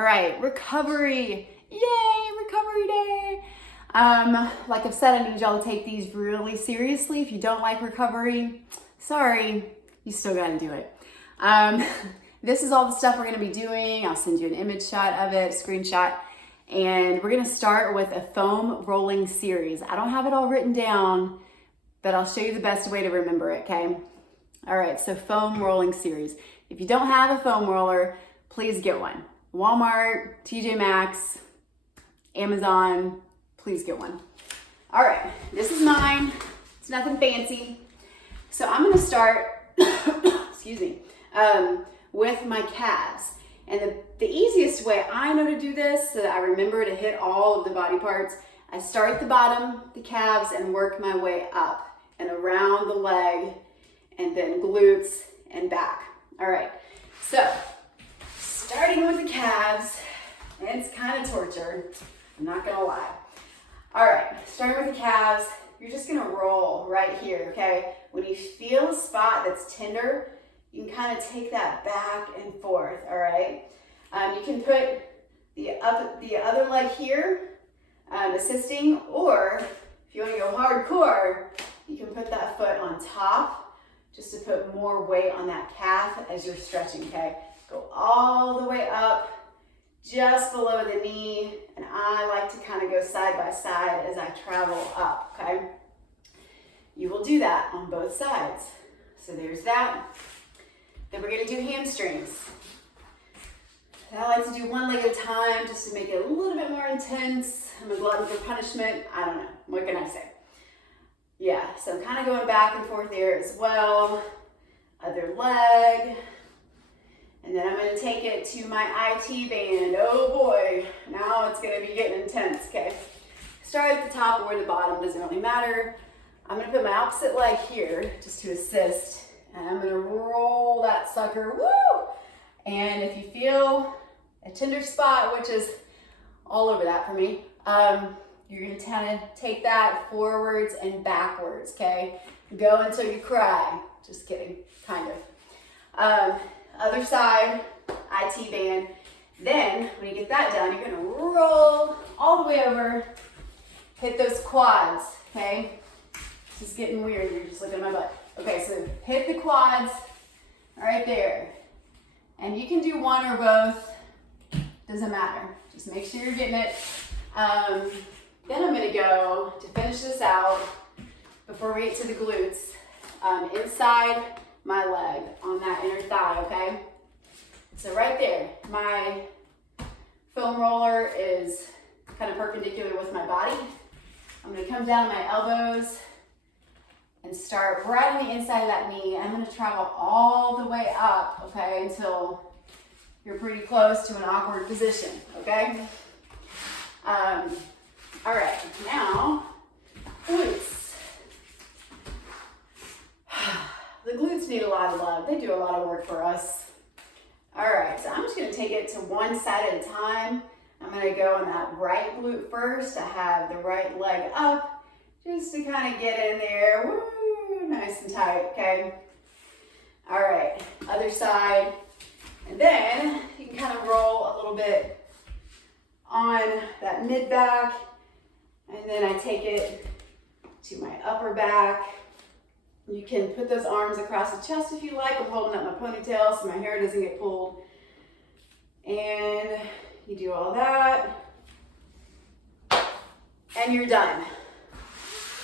All right, recovery. Yay, recovery day. Like I've said, I need y'all to take these really seriously. If you don't like recovery, sorry, you still gotta do it. This is all the stuff we're gonna be doing. I'll send you an image shot of it, screenshot. And we're gonna start with a foam rolling series. I don't have it all written down, but I'll show you the best way to remember it, okay? All right, so foam rolling series. If you don't have a foam roller, please get one. Walmart, TJ Maxx, Amazon, please get one. All right, this is mine. It's nothing fancy. So I'm gonna start, excuse me, with my calves. And the easiest way I know to do this, so that I remember to hit all of the body parts, I start at the bottom, the calves, and work my way up and around the leg, and then glutes and back. All right, so starting with the calves, and it's kind of torture, I'm not gonna lie. All right, starting with the calves, you're just gonna roll right here, okay? When you feel a spot that's tender, you can kind of take that back and forth, all right? You can put the other leg here, assisting, or if you want to go hardcore, you can put that foot on top just to put more weight on that calf as you're stretching, okay? Go all the way up, just below the knee, and I like to kind of go side by side as I travel up, okay? You will do that on both sides. So there's that. Then we're gonna do hamstrings. I like to do one leg at a time just to make it a little bit more intense. I'm a glutton for punishment. I don't know, what can I say? Yeah, so I'm kind of going back and forth there as well. Other leg. And then I'm gonna take it to my IT band. Oh boy, now it's gonna be getting intense, okay? Start at the top or the bottom, doesn't really matter. I'm gonna put my opposite leg here just to assist. And I'm gonna roll that sucker, woo! And if you feel a tender spot, which is all over that for me, you're gonna kind of take that forwards and backwards, okay? Go until you cry. Just kidding, kind of. Other side, IT band. Then, when you get that done, you're gonna roll all the way over, hit those quads, okay? This is getting weird, you're just looking at my butt. Okay, so hit the quads right there. And you can do one or both, doesn't matter. Just make sure you're getting it. Then I'm gonna go, to finish this out, before we get to the glutes, inside my leg on that inner thigh, okay? So right there, my foam roller is kind of perpendicular with my body. I'm gonna come down to my elbows and start right on the inside of that knee. I'm gonna travel all the way up, okay, until you're pretty close to an awkward position, okay? All right, now, glutes. The glutes need a lot of love. They do a lot of work for us. All right, so I'm just gonna take it to one side at a time. I'm gonna go on that right glute first. I have the right leg up just to kind of get in there. Woo, nice and tight, okay? All right, other side. And then you can kind of roll a little bit on that mid back. And then I take it to my upper back. You can put those arms across the chest if you like. I'm holding up my ponytail so my hair doesn't get pulled. And you do all that. And you're done.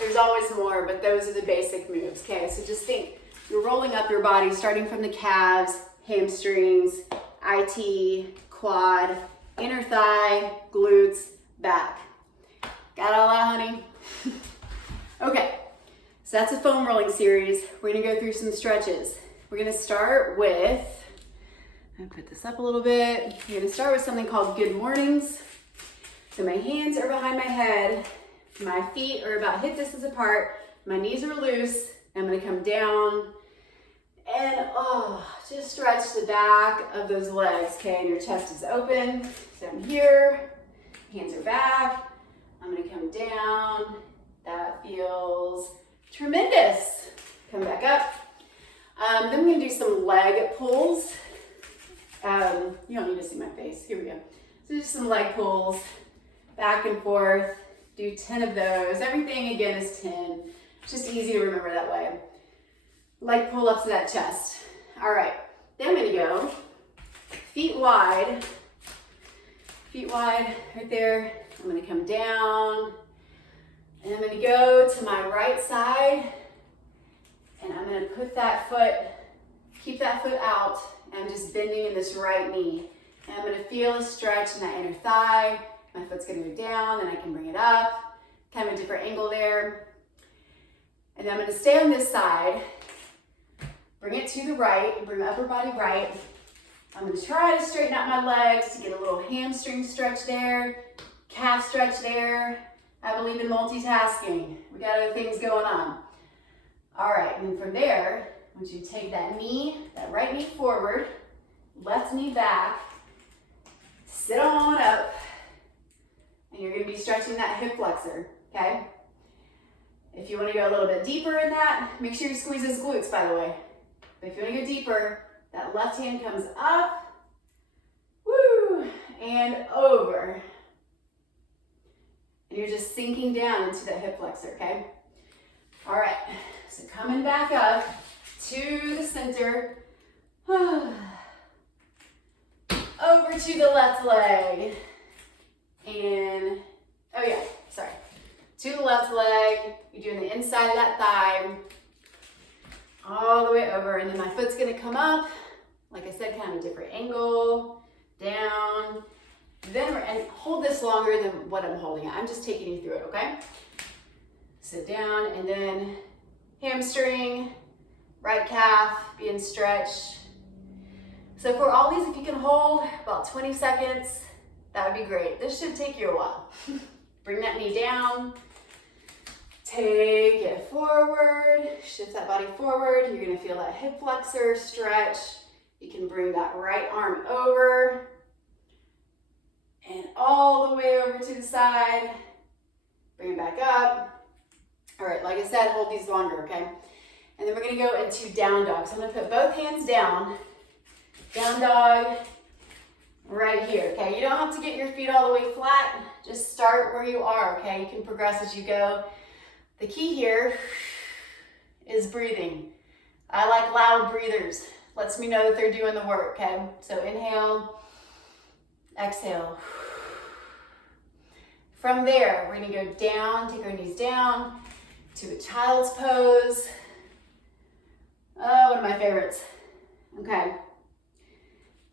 There's always more, but those are the basic moves, okay? So just think, you're rolling up your body, starting from the calves, hamstrings, IT, quad, inner thigh, glutes, back. Got all that, honey? Okay. So that's a foam rolling series. We're gonna go through some stretches. We're gonna start with, I'm gonna put this up a little bit. We're gonna start with something called good mornings. So my hands are behind my head. My feet are about hip distance apart. My knees are loose. I'm gonna come down and just stretch the back of those legs, okay? And your chest is open. So I'm here, hands are back. I'm gonna come down. That feels tremendous. Come back up. Then we're gonna do some leg pulls. You don't need to see my face. Here we go. just some leg pulls, back and forth. Do 10 of those. Everything again is 10. It's just easy to remember that way. Leg pull ups to that chest. All right, then I'm gonna go feet wide right there. I'm gonna come down and I'm gonna go to my right side and I'm gonna put that foot, keep that foot out, and I'm just bending in this right knee. And I'm gonna feel a stretch in that inner thigh. My foot's gonna go down, then I can bring it up. Kind of a different angle there. And then I'm gonna stay on this side. Bring it to the right, bring my upper body right. I'm gonna try to straighten out my legs to get a little hamstring stretch there, calf stretch there. I believe in multitasking. We got other things going on. All right, and from there, I want you to take that knee, that right knee forward, left knee back, sit on up, and you're gonna be stretching that hip flexor, okay? If you wanna go a little bit deeper in that, make sure you squeeze those glutes, by the way. But if you wanna go deeper, that left hand comes up, woo, and over. And you're just sinking down into that hip flexor, okay? All right, so coming back up to the center, over to the left leg, and, oh yeah, sorry. To the left leg, you're doing the inside of that thigh, all the way over, and then my foot's gonna come up, like I said, kind of a different angle, down, then and hold this longer than what I'm holding. I'm just taking you through it, okay? Sit down, and then hamstring, right calf being stretched. So for all these, if you can hold about 20 seconds, that would be great. This should take you a while. Bring that knee down, take it forward, shift that body forward. You're gonna feel that hip flexor stretch. You can bring that right arm over and all the way over to the side. Bring it back up. All right, like I said, hold these longer, okay? And then we're gonna go into down dog. So I'm gonna put both hands down dog, right here, okay? You don't have to get your feet all the way flat. Just start where you are, okay? You can progress as you go. The key here is breathing. I like loud breathers. Lets me know that they're doing the work, okay? So inhale, exhale. From there, we're gonna go down, take our knees down to a child's pose. Oh, one of my favorites. Okay.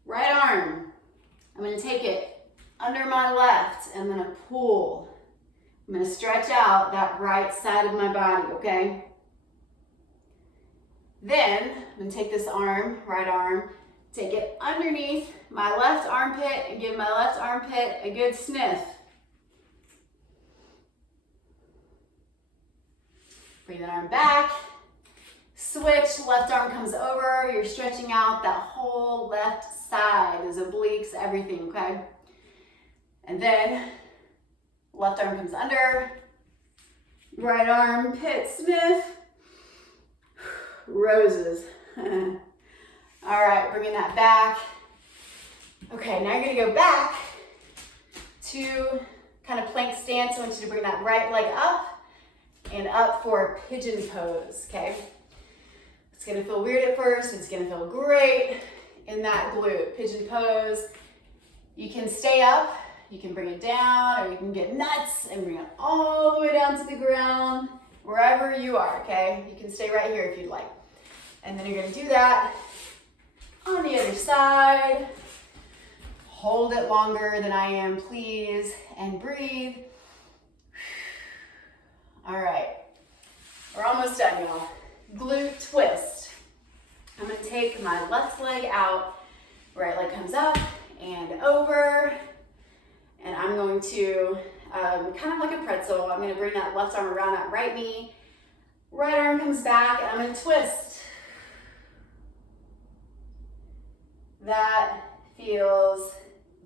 Right arm, I'm gonna take it under my left, and I'm gonna pull. I'm gonna stretch out that right side of my body, okay? Then, I'm gonna take this arm, right arm, take it underneath my left armpit and give my left armpit a good sniff. Bring that arm back, switch, left arm comes over, you're stretching out that whole left side, those obliques, everything, okay? And then, left arm comes under, right arm, pit sniff, roses. All right, bringing that back. Okay, now you're gonna go back to kind of plank stance. I want you to bring that right leg up and up for pigeon pose, okay? It's gonna feel weird at first. It's gonna feel great in that glute. Pigeon pose. You can stay up, you can bring it down, or you can get nuts and bring it all the way down to the ground, wherever you are, okay? You can stay right here if you'd like. And then you're gonna do that on the other side. Hold it longer than I am, please, and breathe. All right, we're almost done, y'all. Glute twist. I'm gonna take my left leg out, right leg comes up and over, and I'm going to, kind of like a pretzel, I'm gonna bring that left arm around that right knee, right arm comes back, and I'm gonna twist. That feels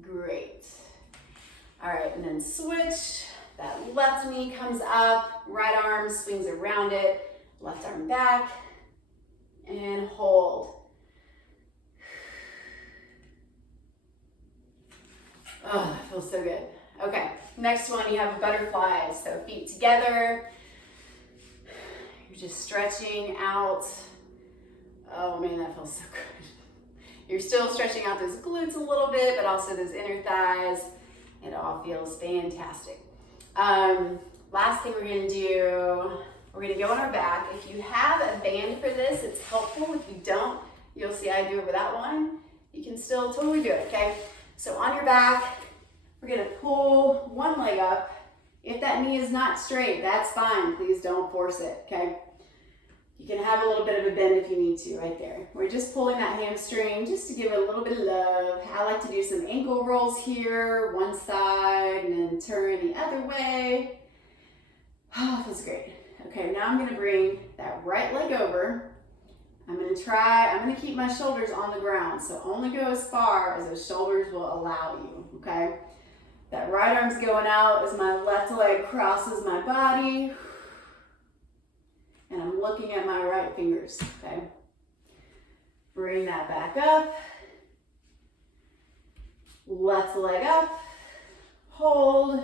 great. All right, and then switch. That left knee comes up, right arm swings around it, left arm back, and hold. Oh, that feels so good. Okay, next one, you have a butterfly. So feet together. You're just stretching out. Oh man, that feels so good. You're still stretching out those glutes a little bit, but also those inner thighs. It all feels fantastic. Last thing we're gonna do, we're gonna go on our back. If you have a band for this, it's helpful. If you don't, you'll see I do it without one. You can still totally do it, okay? So on your back, we're gonna pull one leg up. If that knee is not straight, that's fine. Please don't force it, okay? You can have a little bit of a bend if you need to, right there. We're just pulling that hamstring just to give it a little bit of love. I like to do some ankle rolls here, one side, and then turn the other way. Oh, feels great. Okay, now I'm gonna bring that right leg over. I'm gonna keep my shoulders on the ground, so only go as far as those shoulders will allow you, okay? That right arm's going out as my left leg crosses my body. And I'm looking at my right fingers, okay? Bring that back up. Left leg up. Hold.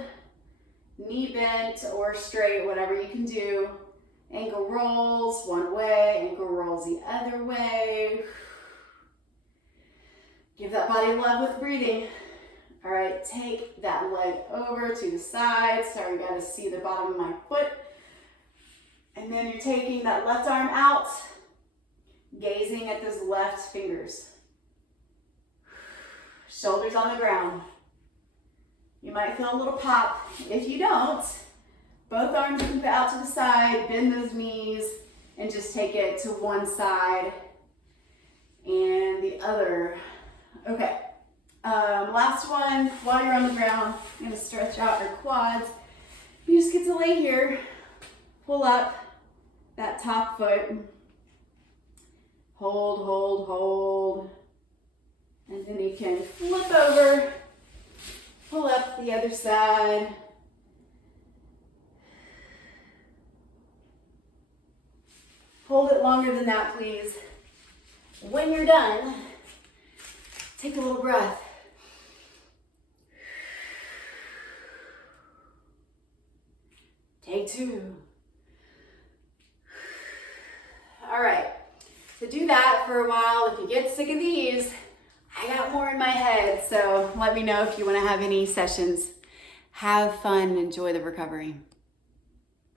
Knee bent or straight, whatever you can do. Ankle rolls one way, ankle rolls the other way. Give that body love with breathing. All right, take that leg over to the side. Sorry, you gotta see the bottom of my foot. And then you're taking that left arm out, gazing at those left fingers. Shoulders on the ground. You might feel a little pop. If you don't, both arms you can put out to the side, bend those knees, and just take it to one side and the other. Okay, last one. While you're on the ground, you're gonna stretch out your quads. You just get to lay here, pull up that top foot, hold, hold, hold, and then you can flip over, pull up the other side. Hold it longer than that, please. When you're done, take a little breath. Take two. All right, so do that for a while. If you get sick of these, I got more in my head, so let me know if you want to have any sessions. Have fun and enjoy the recovery.